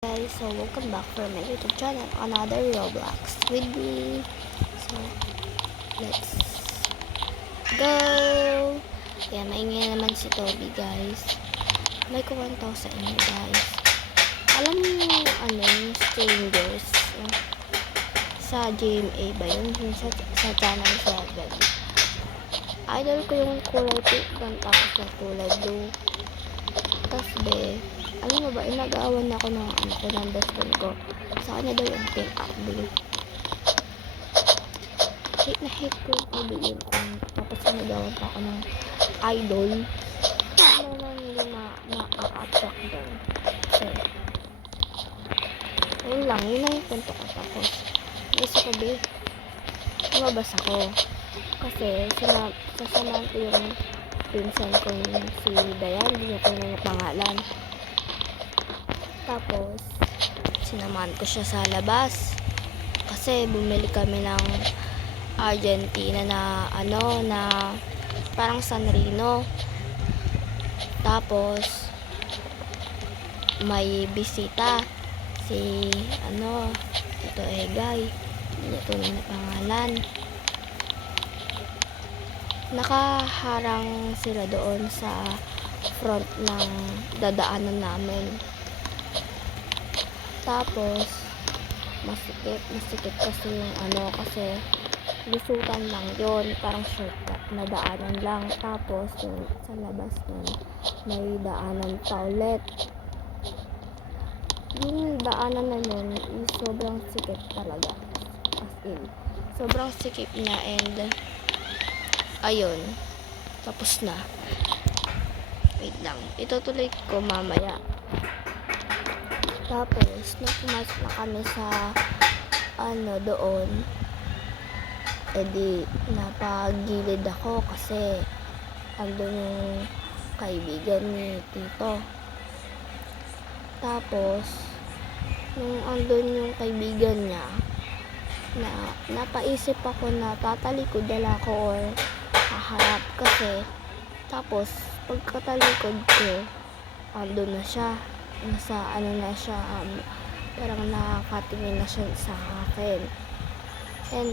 Guys, so welcome back for my YouTube channel, another Roblox with me. So let's go. Yan, maingay naman si Toby, guys. May kuwento sa inyo, guys. Alam niyo yung yung Strangers sa GMA ba yun? Yung sa channel 7. Idol ko yung kulay pink doon, tapos yung kulay blue. Tapos alam mo ba, inag-aawan ako ng ng best friend ko. Sa kanya daw yung pink at blue. Hate na hate ko yung pabigyan ko. Tapos inag-aawan pa ako ng idol. Ano naman hindi ma-attract doon. So, yun lang yung kwento ko. Tapos, naisip ko, lumabas ako. Kasi, sasamahan ko yung pinsan ko si Dayan, hindi niya tunay na pangalan. Tapos, sinamahan ko siya sa labas. Kasi, bumili kami ng Argentina na parang San Rino. Tapos, may bisita. Si, Tito Egay. Hindi niya tunay na pangalan. Nakaharang sila doon sa front ng dadaanan namin. Tapos, masikip kasi yung kasi lusutan lang yon, parang shortcut na daanan lang. Tapos, yung sa labas nun, may daanan pa ulit. Yung daanan na nun, sobrang sikip talaga. As in, sobrang sikip na and, ayun, tapos na. Wait lang, itutuloy ko mamaya. Tapos, nung pumasok na kami sa doon, edi napagilid ako kasi andun yung kaibigan ni Tito. Tapos, nung andun yung kaibigan niya, napaisip ako na tatalikod dala ko or haharap kasi. Tapos, pagkatalikod ko, andun na siya. Nasa na siya, parang nakakatingin na siya sa akin. And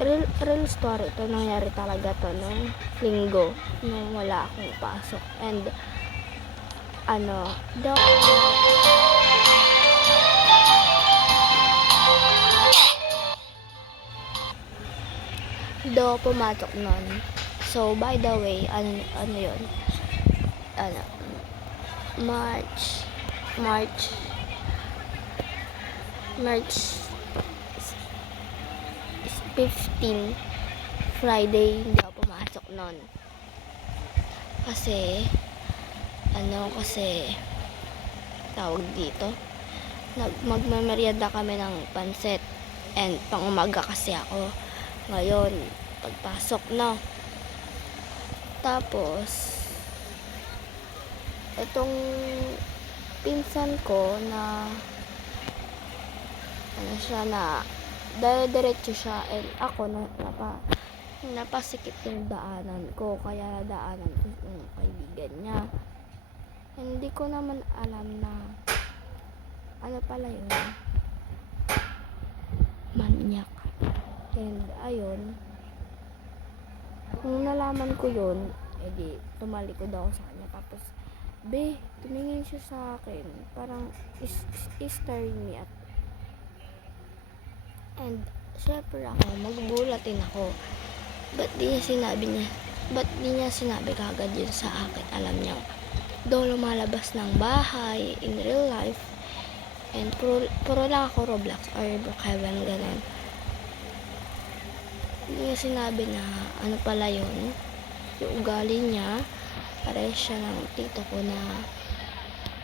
real story ito, nangyari talaga to nung linggo nung wala akong pasok. And do pumatok nun. So by the way, yun, March 15, Friday, hindi ako pumasok nun. Kasi, tawag dito, magmamerienda kami ng pansit. And, pang umaga kasi ako. Ngayon, pagpasok, no? Tapos, itong pinsan ko na siya na diretso siya, and ako napasikip yung daanan ko, kaya daanan ko yung kaibigan niya. Hindi ko naman alam na pala yun, manyak. And ayun, nung nalaman ko yun, edi tumalikod ako sa kanya. Tapos tumingin siya sa akin, parang staring me at, and syempre ako, magbulatin ako. Ba't di niya sinabi kagad yun sa akin? Alam niya daw lumalabas ng bahay in real life, and puro lang ako Roblox or Brookhaven, ganun. Hindi niya sinabi na pala yun, yung ugali niya. Pares siya ng tito ko na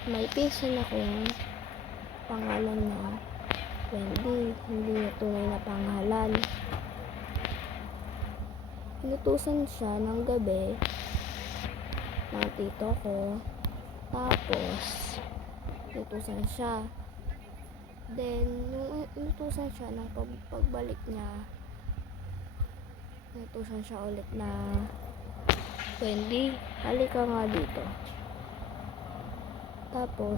may pinsan akong pangalan na Wendy, hindi niya tunay na pangalan. Inutusan siya ng gabi ng tito ko. Tapos, inutusan siya. Then, nung inutusan siya ng pagbalik niya, inutusan siya ulit na, Wendy, halika nga dito. Tapos,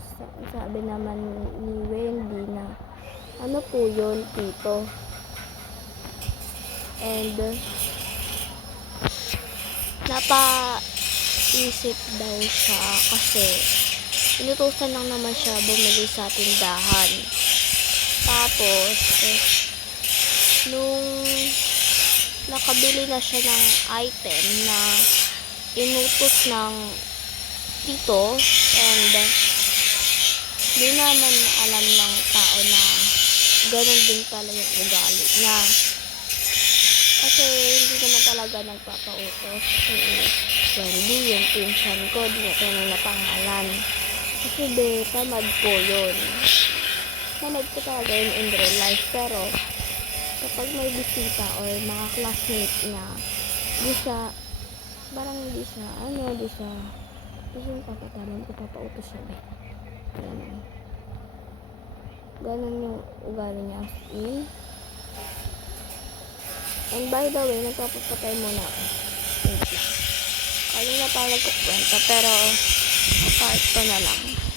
sabi naman ni Wendy na, ano po yun, tito? And, napaisip daw siya kasi inutusan lang naman siya bumili sa tindahan. Tapos, nung nakabili na siya ng item na inutos ng tito, and di naman alam ng tao na ganun din pala yung ugali niya. Kasi hindi naman talaga nagpapautos si Wendy, yung pinsan ko, di na tunay na pangalan. Kasi tamad po yun. Tamad ko talaga yun in real life, pero kapag may bisita or mga classmate niya, di siya, parang di siya papatanan ko, papautos siya ba? Ganun yung ugali niya as in. And by the way, nagpapapatay muna ako. Wait lang. Kanina pa nagkukwento, pero apart ko na lang.